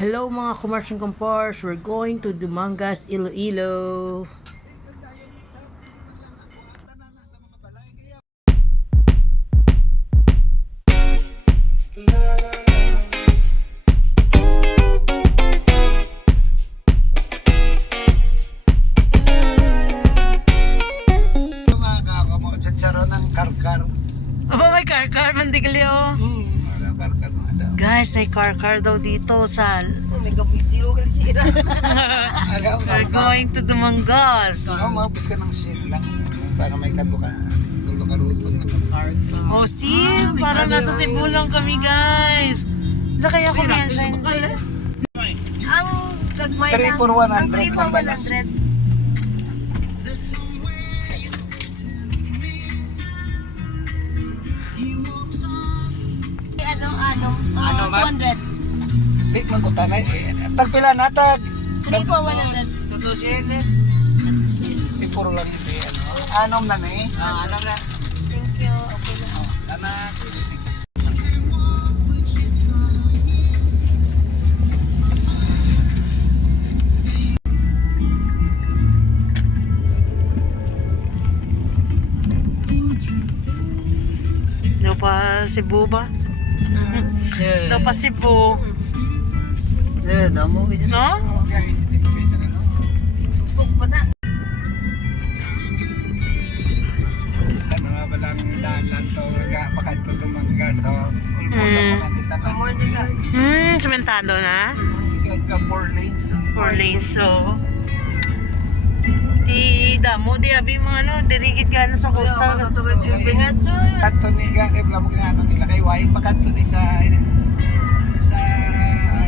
Hello mga commercial compars, we're going to Dumangas, Iloilo. Aba, may car-car, mandigalyo. Karkar na daw. Guys, may car-car daw dito sa... May video ka sira. We're going to Dumangas. Oo, mabus ka ng seal lang. Para may kalukaruso na. Oh, see? Parang nasa Cebu lang kami, guys. Hindi kaya ko yan siya. Ang gagmay 3 for 100 ang 3 for lang ba yan? 100. Ano, 200. Di man ko tanay. Tagpila na tag. 3 for 100. Puro lang hindi. Anom na ni. Anom na. Thank you. Okay na. Tama. Daw pa Cebu ba? Daw pa Cebu. Damo video. No? Busog pa na. Mga balang daan lang to. Pakanto tumangga. So, ulmosa mo na kita na. More nila. Sementado na? 4 lanes. 4 lanes, so... Di damo, di abi mga ano, dirigit ka na sa coastal. Kanto ni kay Blamo ginaano nila kay Wai pakanto ni sa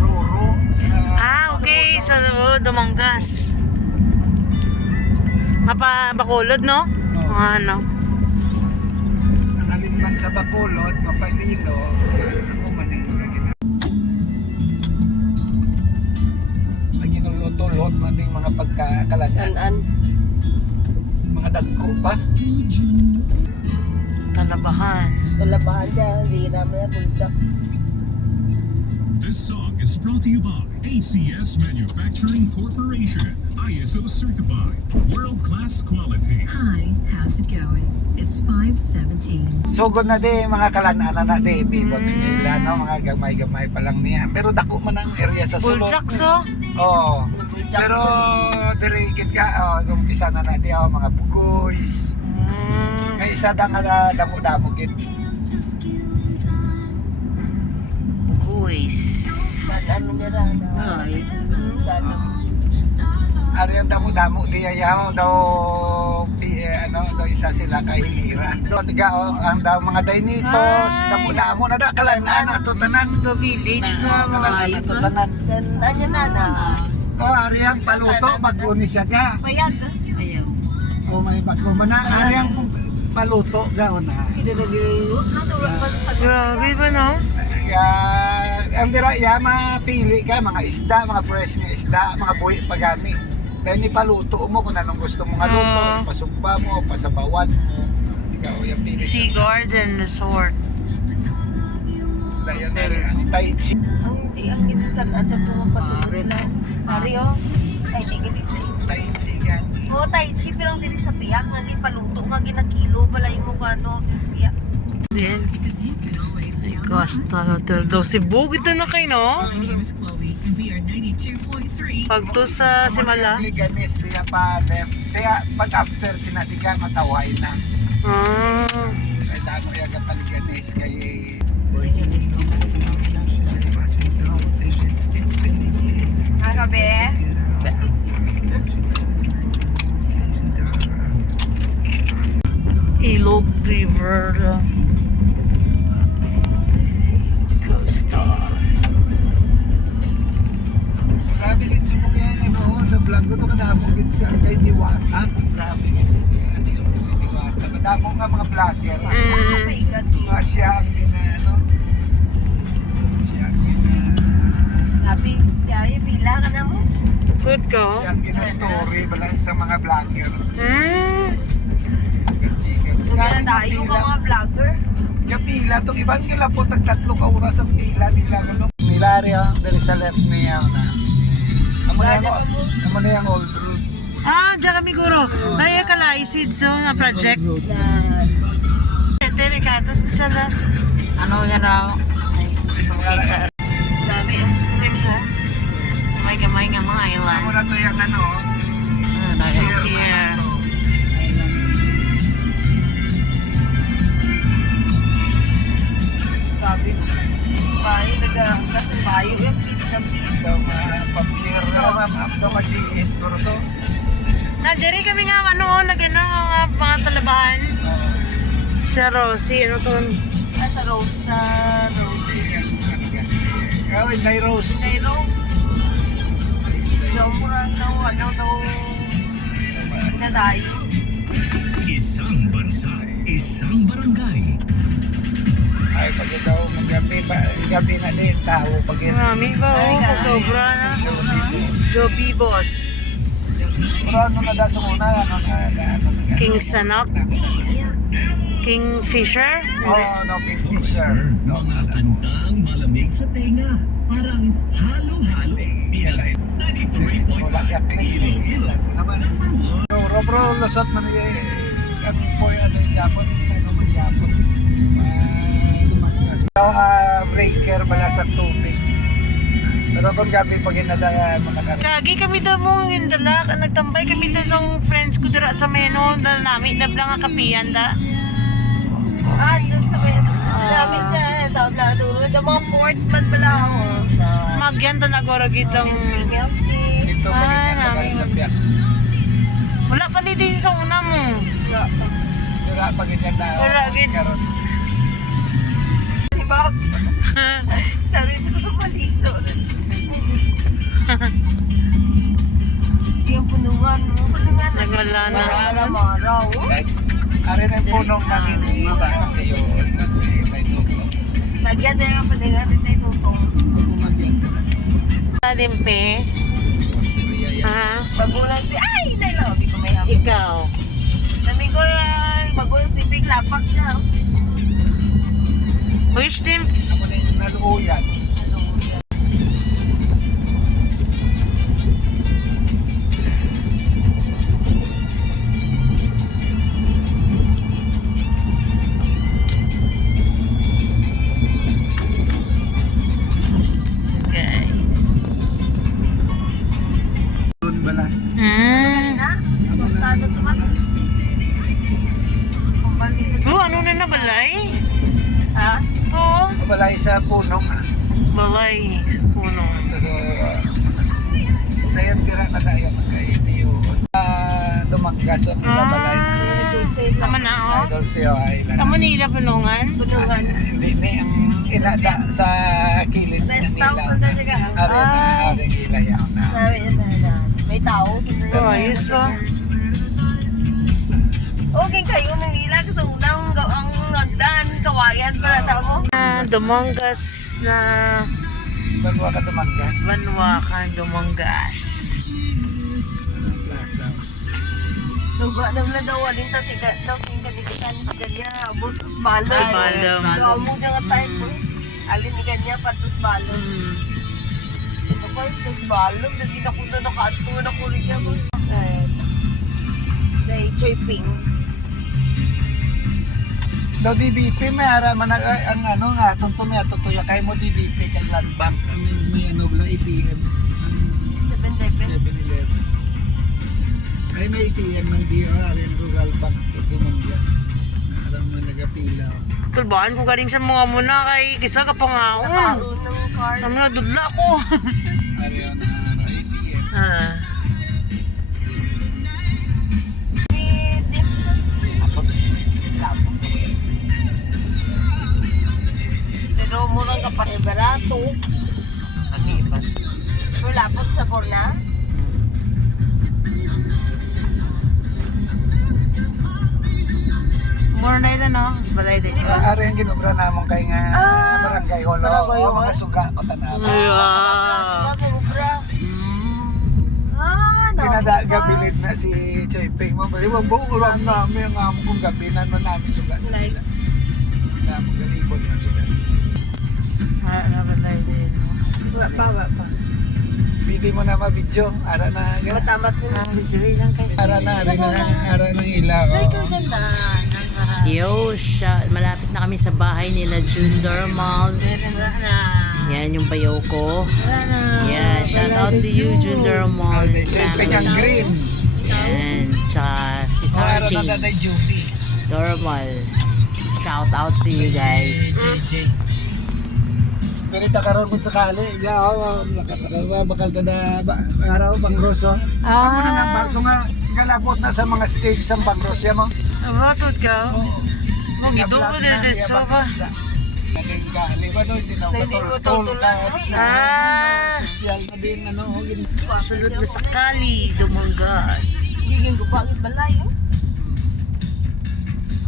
Roro sa Okay, sa Dumangas. Bacolod, no? Ano? Nakalingman sa Bacolod, Mapalilo, ako man yung mga ginulot-ulot man din mga pagkakalangan. Mga dagko pa. Talabahan. Palabahan siya, hindi namin na bulchak. This song is brought to you by ACS Manufacturing Corporation, ISO certified, world-class quality. Hi, how's it going? It's 5:17. Sugod na di mga kalanana na di bilot ni nila no mga gamay-gamay pa lang niya. Pero dako man ang area sa sulod. Bulchak, so? Oo. Pero dirigit ka umpisa na di mga bugoys. May isa da nga damo-damo gid. Boys. Ano niya lang. Ay. Ari ang damo-damo di ayaw daw daw isa sila kay Hilira. Do tiga ang daw mga Dainitos, damo-damo na da kalanaan ato tanan. The village na Kalanaan ato tanan. Ganda niya na. Ari ang paluto maguni siya ka. Payag. Ayaw. O may bago man na ari ang paluto gaon na. Grabe ba, no? Ang dira ya mapili ka mga isda, mga fresh nga isda, mga buhi pagani. Dahil ni paluto mo kung anong gusto mong luto, pasugba mo, pasabawan mo. Ikaw yung pili. Sea Garden Resort. Dahil ang Tai Chi. Ang ginutan ato tungong pasunod lang. Mario, ay di gid. Tai Chi yan. So, Tai Chi, pero ang dili sa piyak, nga paluto, nga ginakilo, pala imo kano, sa piyak. Then, ay Costa Hotel daw. Cebu, gito na kayo, no? My name is Chloe, and we are 92.3. Pag to sa Simala. Liganes diya pa left. Kaya pag after sinadiga mataway na. Kaya damo yaga paliganes kay Gabi. Ilog River. Costa. grabe gid subok yung sa vlog ko to kadamo gid siya kay Diwata. Grabe gid. Si Diwata. Kadamo nga mga vlogger. Mga siya ang siya ang Gabi, kaya pila ka na mo. Food ko? siya ang story bala sa mga vlogger. So, tayo ka mga vlogger. Kapila, itong ibang nila po, tagtatlo ka oras ang pila nila. Ilari ang dari sa left niya na. Amo na yung old road. Ah, diyan kami guro. Kaya kalaisid so nga project. Tere ka, tapos siya na. Ano nga raw? Ay, pangkita. Dami. Tips ha? May gamay nga mga island. Amo na to yung ano. Here. Sabi ko. Bayo, kasi bayo yung pinag-pinag. Daw ma-papier daw ma-GS guro to. Nandiyan kami nga ano, nag-ano mga talabahan. Sa Rosie, ano to? Sa road, sa road. Oh, Inday Rose. Kay Rose. Yung murang nadayo. Isang bansa, isang barangay. Ay, pag daw gabi na ni tao pag Marami ba? Oh, sobra na. Joby Boss. Pero ano na da sa una, ano na King Sanok. Kingfisher. Oh, no, Kingfisher. No, Mga kantang malamig sa tenga. Parang halo-halo. wala ka click na isla. Naman. Bro, lasot man ang po ano yung Japon, ano man Japon. Lumakas. Breaker bala sa tubig. Pero kung gabi pag inadaya mga Kagi kami daw mong hindala. Nagtambay kami daw sa friends ko dira sa Meno. Dahil namin, nablang nga kapiyan da. Doon sa may dami sa tabla doon. Yung mga port man pala ako. Magyan ta nagora gitang. dito pag inadaya sa piyak. Wala pa din sa una mo. Pero pag inadaya. Wala, gid. Karon. Diba? Sabi ko maliso. Yung punungan mo. Punungan na. Nagwala na. Mara-mara. Arin ang punong namin ni Baka kayo. Nagyan din ang palingan din tayo tutong. Limpe. Ha? Bagulan si... Ay! Dahil lang. Hindi ko may hapon. Ikaw. Namin ko bagulan si Pig Lapak na. Which team? Ako na yung naluuyan. Guys. Doon bala. Ha? Apostado tumat. Oh, ano na nabalay? Ha? To. Balay sa punong. Balay. Puno. Pero dayan tira na dayan kay Dio. Dumanggas ang ilabalay. Tama na oh. Idol siya island. Sa Manila, Punungan. Punungan. Hindi ni ang inada sa kilid ng Rest house nila. na siya. Ari na ari ilayaw na. May tao. So, ayos ba? Okay kayo nang ilag sa unang ang hagdan, kawayan para tamo. Dumangas na Banwa ka dumanggas. Banwakan, Dumangas. Plaza. Duga nang nadawa din ta siga daw sing kadikitan sa kanya abot tus balon. Sa balon. Gaw mo nga time po. Alin ni kanya patus balon. Ako tus balon dagi na kuno nakaadto na ko rin mo. Dai choiping. Do DBP may ara man ang ano nga tunto may atutuya kay mo DBP kag land bank may ano bla ATM 7-11. 7-Eleven. Ay may ATM man di arin rural bank Dumanggas. Alam mo nagapila. Tulbaan ko galing sa mga muna kay kisa ka pangaon. Nakaon ng card. Alam na, dudla ko. Ari ano ATM. Ah. Pero murang kapat barato. Pero lapot sa porna. More na yun, no? Balay din. Ari ang ginubra namon kay nga barangay holo. Barangay O holo. mga suga ko tanaw. Yeah. Kinada gabilid na si Choy Ping mo. Bali mo buuran namin ang amo kong gabinan man namin suga. Like. Na mo galibot na suga. Ah, balay din. Bawa pa. Pili mo na ma-video. Ara na. Matamat ko. Enjoy lang kayo. Ara na. Ara ng ilaw. Yo, malapit na kami sa bahay nila June Dormal. Yan yung bayaw ko. Yan, shout out to you June Dormal Penyang family. green. Yan, tsaka si Ara na Sarji Daday Judy. Dormal. Shout out to you guys. Ganita karon kung sakali. Yaw, bakal tada araw bang roso. Amo na nga barko nga galabot na sa mga stage sa Bangrosya mo. Matod ka? Mong idugo din din so ba? Naging ba doon din Hindi mo tutulan. Social na din ano. Sulod na sa Kali, Dumanggas. Giging gubangit balay, no?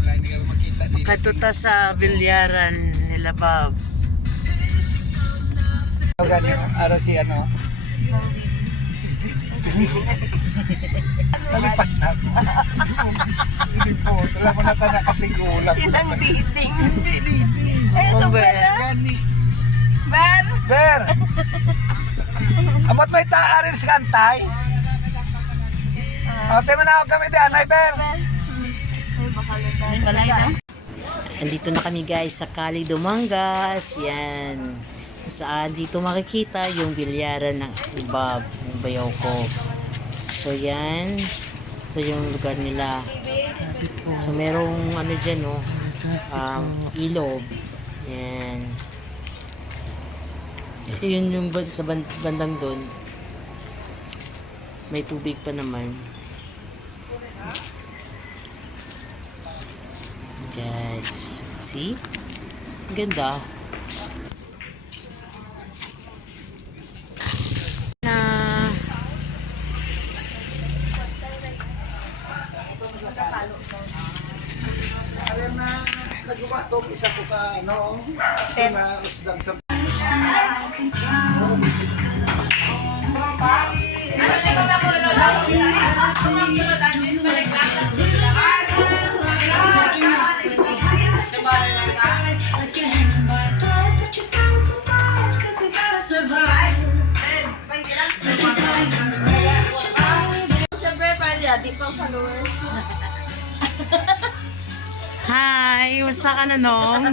Wala hindi ka makita din. Katuta sa bilyaran nila Bob. Gani ara si ano. Salipat na. Hindi po. Wala mo na ka nakatigulang. Sinang dating. Eh, so pala. Gani. Ber. Ber! Amot may taarin sa kantay. Ate mo na ako kami di anay, Ber. Andito na kami guys sa Kali, Dumangas. Yan. Kung saan dito makikita yung bilyaran ng Bob, yung bayaw ko. So yan. Ito yung lugar nila. So merong ano dyan, no? Ilog. Yan. Yun yung sa bandang doon. May tubig pa naman. Guys, see? Ang ganda. Na Alam na, nagawa itong isa ko ka, ano, na usdang sa... hi, musta ka na nong?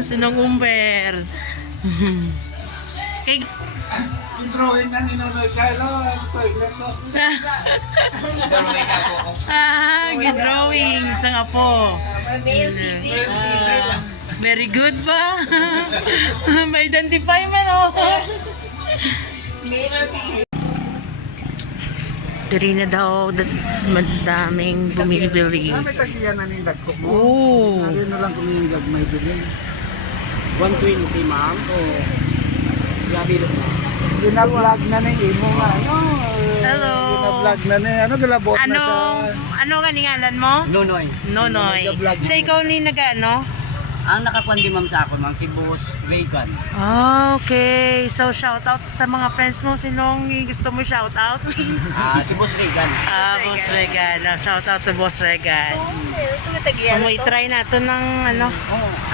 Sinong umber. Kay Yung drawing na ninonoy kayo, toilet ko. Gidrawing sa nga po. Very good ba? May identify man oh. Diri na daw madaming bumibili. May tagiyan na nindag ko mo. Oh. Ano na lang kumindag may bilhin. 120 ma'am o gabi lang na. Gina-vlog na ng imo nga, ano. Hello. Gina-vlog na ni, ano, galabot na sa... Ano nga ngalan mo? Nonoy. Nonoy. Nag-vlog So ikaw ni nagano? Ang nakakuan di ma'am sa ako ma'am si Boss Reagan. Okay. So shout out sa mga friends mo. Sinong gusto mo shout out? Si Boss Reagan. Boss Regan. Shout out to Boss Regan. So may try nato ng ano,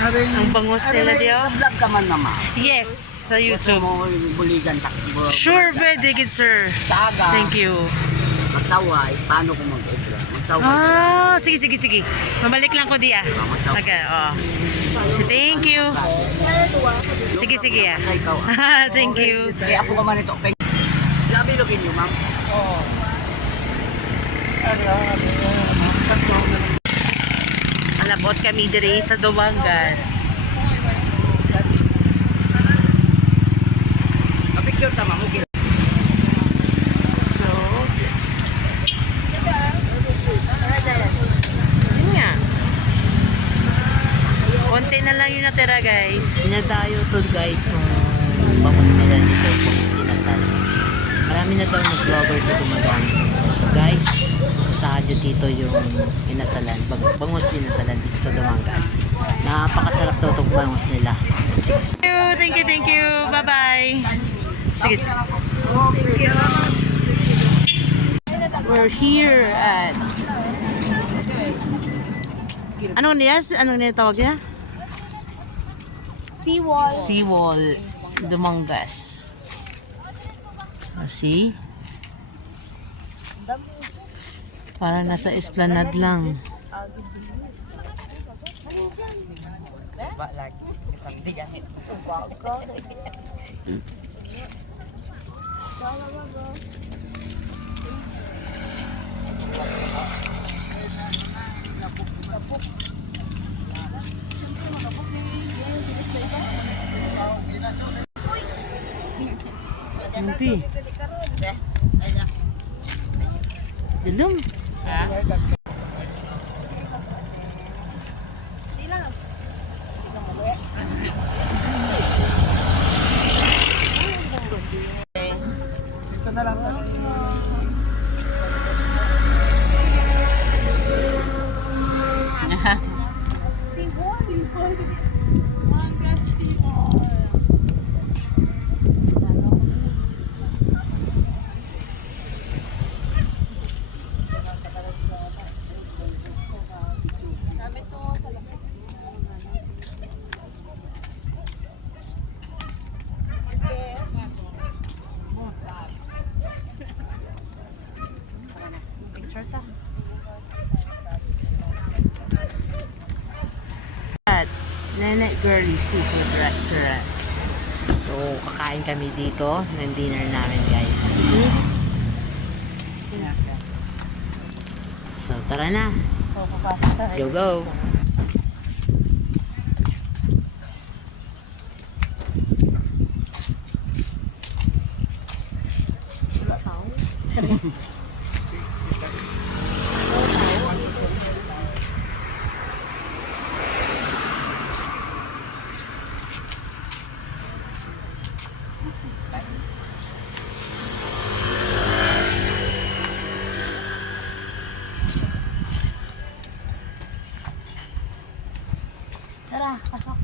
ang bangus nila diyo. Vlog ka man mama. Yes, sa YouTube. Mo buligan takbo. Sure, pwede good sir. Sa aga. Thank you. Magtaway paano ko magtaway. Sige. Mabalik lang ko diya. Okay, oh. So, thank you. Sige ah. Ikaw. Thank you. Kaya ako ka man ito. Labi login niyo ma'am. Oo. Alabot kami diri sa Dumangas. Picture ta ma'am. Okay. So, yun nga. Konti na lang yung natira guys. Pinadayo to guys yung bangus nila dito, bangus inasal. Marami na daw nag-vlogger na dumadaan. So guys, puntahan nyo dito yung inasalan, bangus inasalan dito sa Dumangas. Napakasarap daw itong bangus nila. Thank you. Bye-bye. Sige. We're here at... Anong niya tawag niya? Seawall. Seawall. Dumanggas. See? Para nasa esplanade lang. Ba, like, isang diga. Lumpi. Dilum. Ito na lang. At Nene Girly Seafood Restaurant. So, kakain kami dito ng dinner namin, guys. So, tara na. Go, go. Tara, pasok.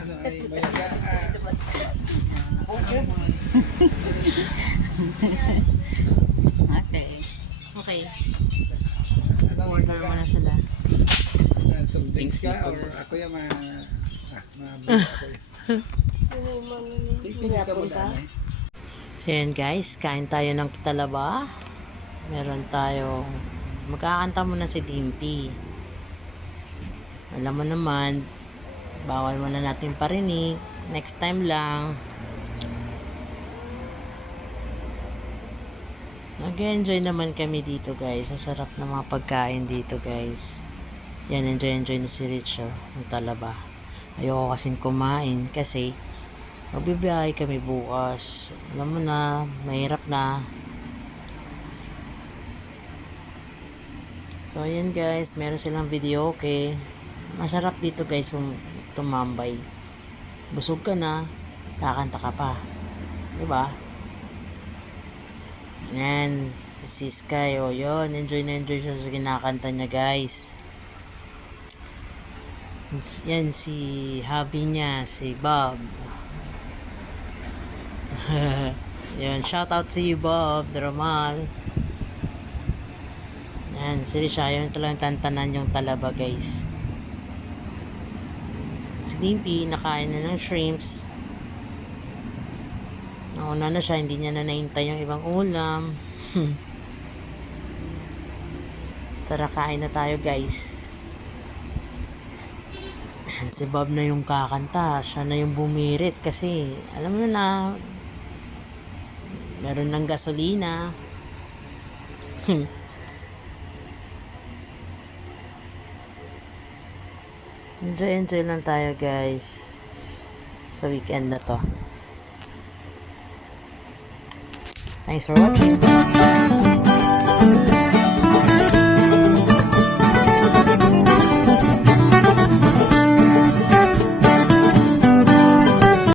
Ano ay bayaga? Okay. Okay. Ano Order mo na sila. some drinks ka or ako yung ako. Tingnan ka mo daan. So yan guys, kain tayo ng talaba. Meron tayo, magkakanta muna si Dimpy. Alam mo naman, bawal muna natin parinig. Next time lang. Nag-enjoy naman kami dito guys. Ang sarap ng mga pagkain dito guys. Yan, enjoy na si Rich ng talaba. Ayoko kasing kumain kasi magbibiyahe kami bukas. Alam mo na, mahirap na. So yan guys, meron silang video okay. Masarap dito guys tumambay. Busog ka na, kakanta ka pa. Diba? Yan, si Siskay, o yun, enjoy siya sa kinakanta niya guys. Yan, si hubby niya, si Bob. Yan, shout out to you Bob, Dramal. Yan, sila siya, yun talagang tantanan yung talaba guys. Si Dimpy, nakain na ng shrimps. Nauna na siya, hindi niya na naintay yung ibang ulam. Tara, kain na tayo guys. Si Bob na yung kakanta, siya na yung bumirit kasi alam mo na meron ng gasolina. Enjoy lang tayo guys sa weekend na to. Thanks for watching.